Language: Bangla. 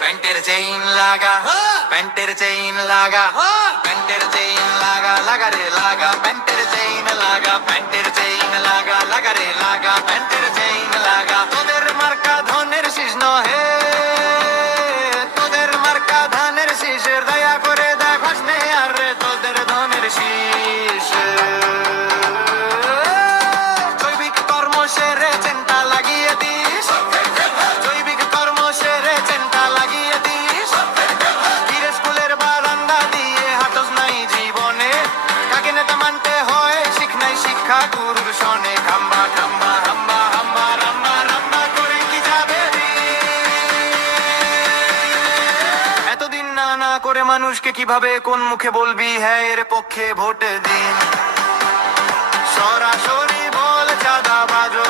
প্যান্টের চেইন লাগা, প্যান্টের চেইন লাগা, প্যান্টের চেইন লাগা, লাগা রে লাগা, প্যান্টের চেইন লাগা, প্যান্টের চেইন লাগা, লাগা রে লাগা, প্যান্টের চেইন লাগা। তোদের মার্কা ধনের শীষ নহে, তোদের মার্কা ধানের শীষের দয়া করে দেখাস নে আর রে তোদের ধনের শীষ। জৈবিক কর্ম সেরে চেনটা লাগিয়ে দিস, জৈবিক কর্ম সেরে চেনটা লাগিয়ে দিস। ধীরে স্কুলের বারান্দা দিয়ে হাঁটস নাই জীবনে, কাকে নেতা মানতে হয় শিখ নাই শিক্ষা গুরুর শোনে। খাম্বা খাম্বা হাম্বা হাম্বা রাম্বা রাম্বা করে কি যাবে এতদিন না না করে মানুষকে কিভাবে কোন মুখে বলবি হ্যাঁ এর পক্ষে ভোট দিন। সরাসরি বল চাঁদা বাজো।